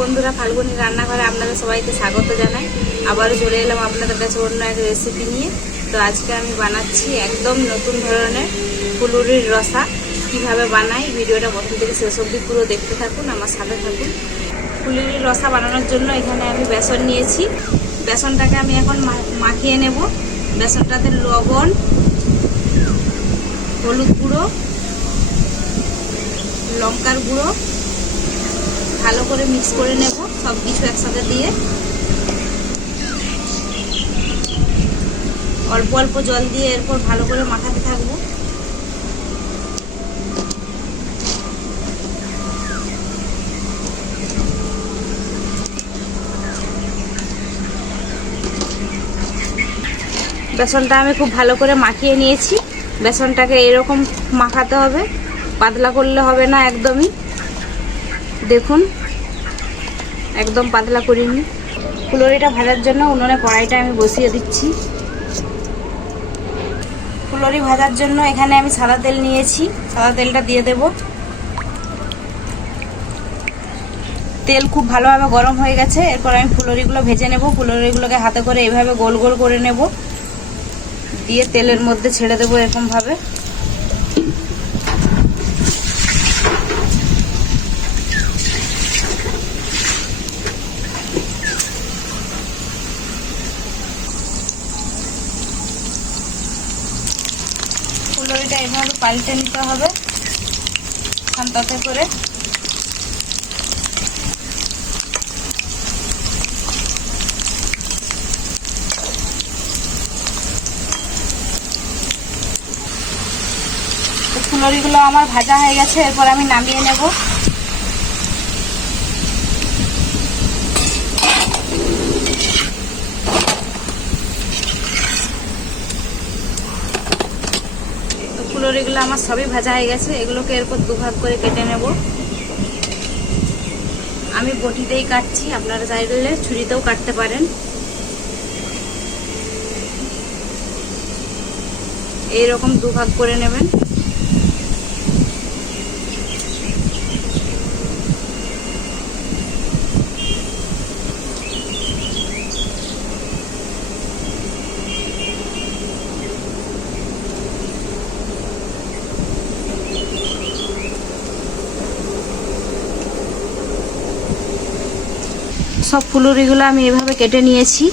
বন্ধুরা, ফাল্গুনি রান্নাঘরে আপনাদের সবাইকে স্বাগত জানাই। আবারও চলে এলাম আপনাদের কাছে অন্য এক রেসিপি নিয়ে। তো আজকে আমি বানাচ্ছি একদম নতুন ধরনের ফুলুরির রসা। কিভাবে বানাই ভিডিওটা প্রথম থেকে শেষ অবধি পুরো দেখতে থাকুন, আমার সাথে থাকুন। ফুলুরির রসা বানানোর জন্য এখানে আমি বেসন নিয়েছি। বেসনটাকে আমি এখন মাখিয়ে নেব। বেসনটাতে লবণ, হলুদ গুঁড়ো, লঙ্কার গুঁড়ো ভালো করে মিক্স করে নেব, সব কিছু একসাথে দিয়ে। অল্প অল্প জল দিয়ে এরপর ভালো করে মাখাতে থাকবো। বেসনটা আমি খুব ভালো করে মাখিয়ে নিয়েছি। বেসনটাকে এরকম মাখাতে হবে, পাতলা করলে হবে না একদমই। দেখুন, একদম পাতলা করিনি। ফুলুরিটা ভাজার জন্য উনুনে কড়াইটা আমি বসিয়ে দিচ্ছি। ফুলুরি ভাজার জন্য এখানে আমি সাদা তেল নিয়েছি। সাদা তেলটা দিয়ে দেব। তেল খুব ভালোভাবে গরম হয়ে গেছে। এরপর আমি ফুলুরিগুলো ভেজে নেব। ফুলুরিগুলোকে হাতে করে এইভাবে গোল গোল করে নেব, দিয়ে তেলের মধ্যে ছেড়ে দেবো এরকমভাবে। ফুলুরিটা এভাবে পাল্টে নিতে হবে তাতে করে। ফুলুরিগুলো আমার ভাজা হয়ে গেছে। এরপর আমি নামিয়ে নেব। ফুলুরিগুলো আমার সবই ভাজা হয়ে গেছে। এগুলোকে এরপর দুভাগ করে কেটে নেব। আমি বটিতেই কাটছি, আপনারা চাইলে ছুরিতেও কাটতে পারেন। এইরকম দুভাগ করে নেবেন। সব ফুলুরিগুলো আমি এভাবে কেটে নিয়েছি।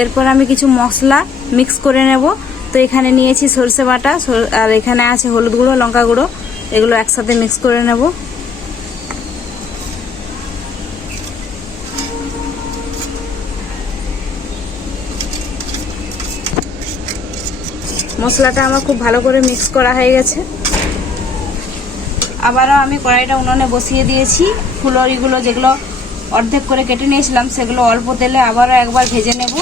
এরপর আমি কিছু মশলা মিক্স করে নেব। তো এখানে নিয়েছি সরষে বাটা, আর এখানে আছে হলুদ গুঁড়ো, লঙ্কা গুঁড়ো। এগুলো একসাথে মিক্স করে নেব। মশলাটা আমার খুব ভালো করে মিক্স করা হয়ে গেছে। আবারও আমি কড়াইটা উনুনে বসিয়ে দিয়েছি। ফুলুরিগুলো যেগুলো অর্ধেক করে কেটে নিয়েছিলাম সেগুলো অল্প তেলে আবারও একবার ভেজে নেব।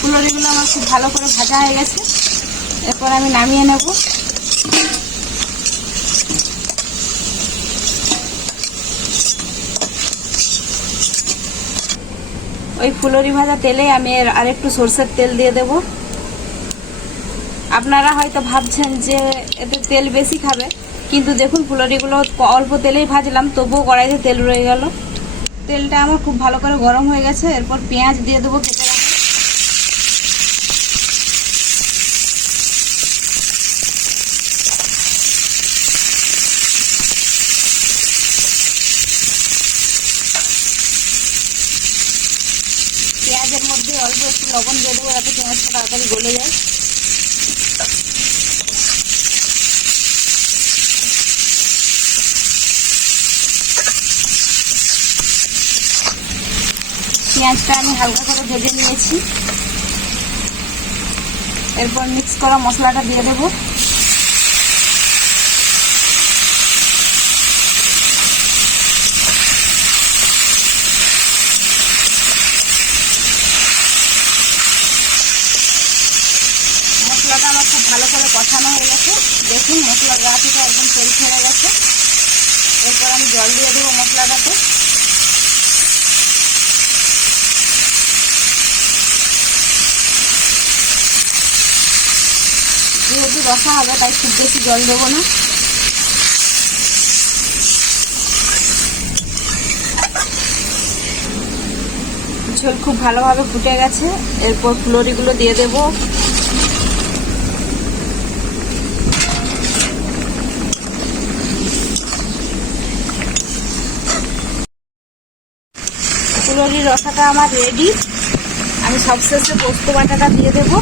ফুলুরিগুলো আমার খুব ভালো করে ভাজা হয়ে গেছে। এরপর আমি নামিয়ে নেব। ওই ফুলুরি ভাজা তেলে আমি আরেকটু সরষের তেল দিয়ে দেব। আপনারা হয়তো ভাবছেন যে এতে তেল বেশি খাবে, কিন্তু দেখুন ফুলুরিগুলো অল্প তেলেই ভাজলাম, তবুও কড়াইতে তেল রয়ে গেল। তেলটা আমার খুব ভালো করে গরম হয়ে গেছে। এরপর পেঁয়াজ দিয়ে দেবো কেটে রাখা। পেঁয়াজের মধ্যে অল্প একটু লবণ দিয়ে দেবো যাতে পেঁয়াজটা তাড়াতাড়ি গলে যায়। পেঁয়াজটা আমি হালকা করে ভেজে নিয়েছি। এরপর মিক্স করা মশলাটা দিয়ে দেব। মশলাটা আমার খুব ভালো করে কষানো হয়ে গেছে। দেখুন মশলার গা থেকে একদম তেল ছেড়ে গেছে। এরপর আমি জল দিয়ে দেবো মশলাটাতে। যেহেতু রসা হবে তাই খুব বেশি জল দেবো না। ঝোল খুব ভালোভাবে ফুটে গেছে, এরপর ফুলরিগুলো দিয়ে দেব। ফুলরির রসাটা আমার রেডি। আমি সবশেষে পোস্ত বাটাটা দিয়ে দেব।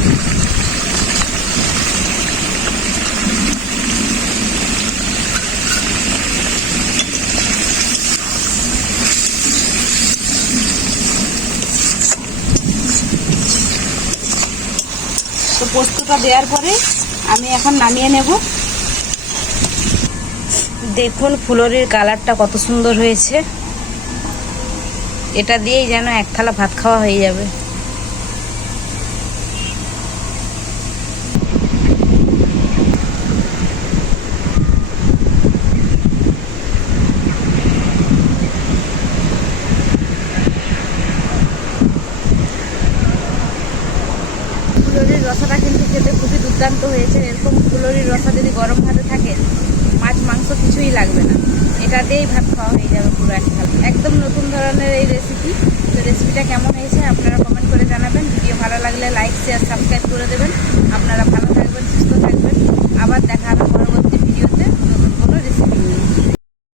তো পোস্তটা দেওয়ার পরে আমি এখন নামিয়ে নেব। দেখুন ফুলরির কালারটা কত সুন্দর হয়েছে, এটা দিয়েই যেন এক থালা ভাত খাওয়া হয়ে যাবে। ফুলরির রসাটা কিন্তু খেতে খুবই দুর্দান্ত হয়েছে। এরকম ফুলরির রসা যদি গরম ভাতে থাকে, মাছ মাংস কিছুই লাগবে না, এটা দিয়েই ভাত খাওয়া হয়ে যাবে পুরো এক থালা। একদম নতুন ধরনের এই রেসিপি। তো রেসিপিটা কেমন হয়েছে আপনারা কমেন্ট করে জানাবেন। ভিডিও ভালো লাগলে লাইক শেয়ার সাবস্ক্রাইব করে দেবেন।